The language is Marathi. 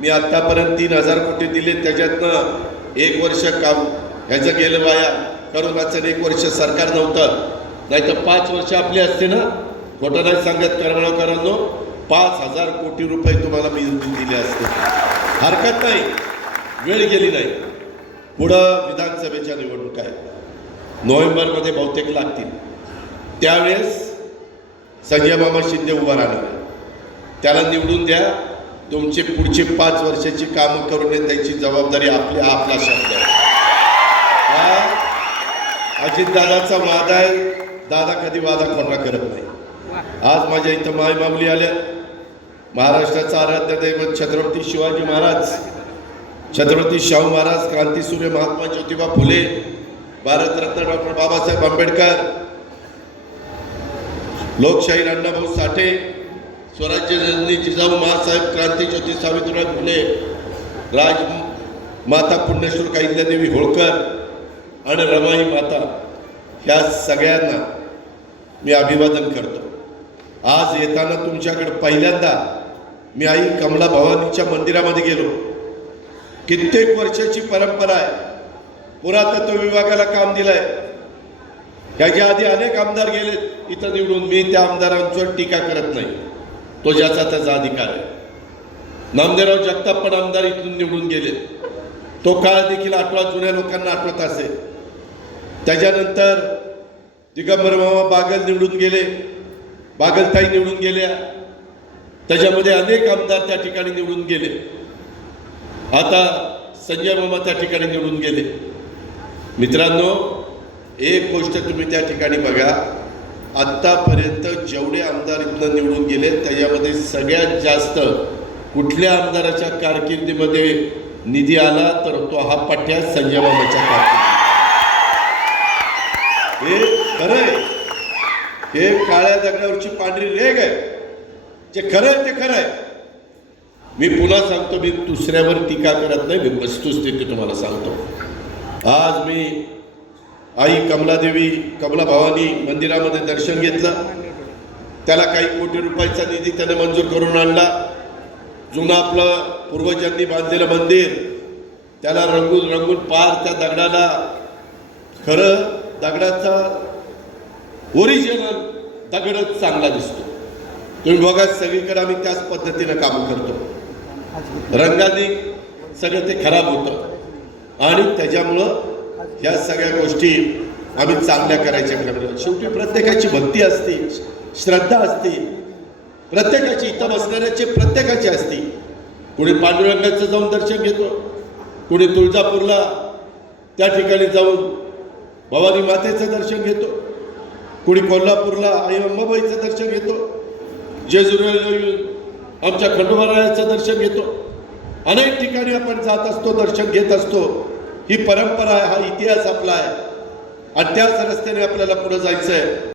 मी आत्तापर्यंत तीन हजार कोटी दिले त्याच्यातनं एक वर्ष काम ह्याचं गेलं वाया. करोनाचं एक वर्ष सरकार नव्हतं. नाही तर पाच वर्ष आपली असते ना? खोटं नाही सांगत करमळकरांनो पाच हजार कोटी रुपये तुम्हाला मी दिले असते. हरकत नाही. वेळ गेली नाही. पुढं विधानसभेच्या निवडणुका आहेत. नोव्हेंबरमध्ये बहुतेक लागतील. त्यावेळेस संजय मामा शिंदे उभा राहणार. त्याला निवडून द्या. तुमची पुढची पाच वर्षाची कामं करून द्यायची जबाबदारी आपली आपला शब्द आहे. हा? अजितदादाचा वादा आहे. दादा कधी वादा कोणा करत नाही. आज माझ्या इथं माय माऊली आल्या. महाराष्ट्राचा आराध्य दैवत छत्रपती शिवाजी महाराज. छत्रपती शाहू महाराज क्रांतीसूर्य महात्मा ज्योतिबा फुले भारतरत्न डॉक्टर बाबासाहेब आंबेडकर लोकशाही अण्णाभाऊ साठे स्वराज्य जननी जिजाऊ महासाहेब क्रांती ज्योती सावित्रीबाई फुले राज माता पुण्यश्लोक काहिल्यादेवी होळकर आणि रमाई माता ह्या सगळ्यांना मी अभिवादन करतो. आज येताना तुमच्याकडे पहिल्यांदा मी आई कमला भवानीच्या मंदिरामध्ये गेलो. कित्येक वर्षाची परंपरा आहे. पुरातत्व विभागाला काम दिलंय. ह्याच्या आधी अनेक आमदार गेले इथं निवडून मी त्या आमदारांवर टीका करत नाही. तो ज्याचा त्याचा अधिकार आहे. नामदेवराव जगताप पण आमदार इथून निवडून गेले. तो काळ देखील आठवा जुन्या लोकांना आठवत असे. त्याच्यानंतर दिगंबर मामा बागल निवडून गेले. बागलताई निवडून गेल्या. त्याच्यामध्ये अनेक आमदार त्या ठिकाणी निवडून गेले. आता संजय मामा त्या ठिकाणी निवडून गेले. मित्रांनो एक गोष्ट तुम्ही त्या ठिकाणी बघा. आत्तापर्यंत जेवढे आमदार इथनं निवडून गेले त्याच्यामध्ये सगळ्यात जास्त कुठल्या आमदाराच्या कारकिर्दीमध्ये निधी आला तर तो हा पठ्या संजय बाबाच्या हे खरंय. हे काळ्या दगडावरची पांढरी रेग आहे. जे खरं आहे ते खरं आहे मी पुन्हा सांगतो मी दुसऱ्यावर टीका करत नाही मी वस्तुस्थिती तुम्हाला सांगतो. आज मी आई कमलादेवी कमला भवानी मंदिरामध्ये दर्शन घेतलं. त्याला काही कोटी रुपयाचा निधी त्याने मंजूर करून आणला. जुनं आपलं पूर्वजांनी बांधलेलं मंदिर त्याला रंगून रंगून पार त्या दगडाला. खरं दगडाचा ओरिजिनल दगडच चांगला दिसतो. तुम्ही बघा सगळीकडे आम्ही त्याच पद्धतीनं काम करतो. रंगाने सगळं ते खराब होतं. आणि त्याच्यामुळं ह्या सगळ्या गोष्टी आम्ही चांगल्या करायच्या ठरवलं शेवटी प्रत्येकाची भक्ती असते श्रद्धा असते. प्रत्येकाची इथं बसणाऱ्याची प्रत्येकाची असते. कुणी पांडुरंगाचं जाऊन दर्शन घेतो कुणी तुळजापूरला त्या ठिकाणी जाऊन भवानी मातेचं दर्शन घेतो कुणी कोल्हापूरला आई अंबाबाईचं दर्शन घेतो जेजुरीला येऊन आमच्या खंडोबारायाचं दर्शन घेतो. अनेक ठिकाणी आपण जात असतो दर्शन घेत असतो. ही परंपरा आहे हा इतिहास आपला आहे. आणि त्याच रस्त्याने आपल्याला पुढे जायचं आहे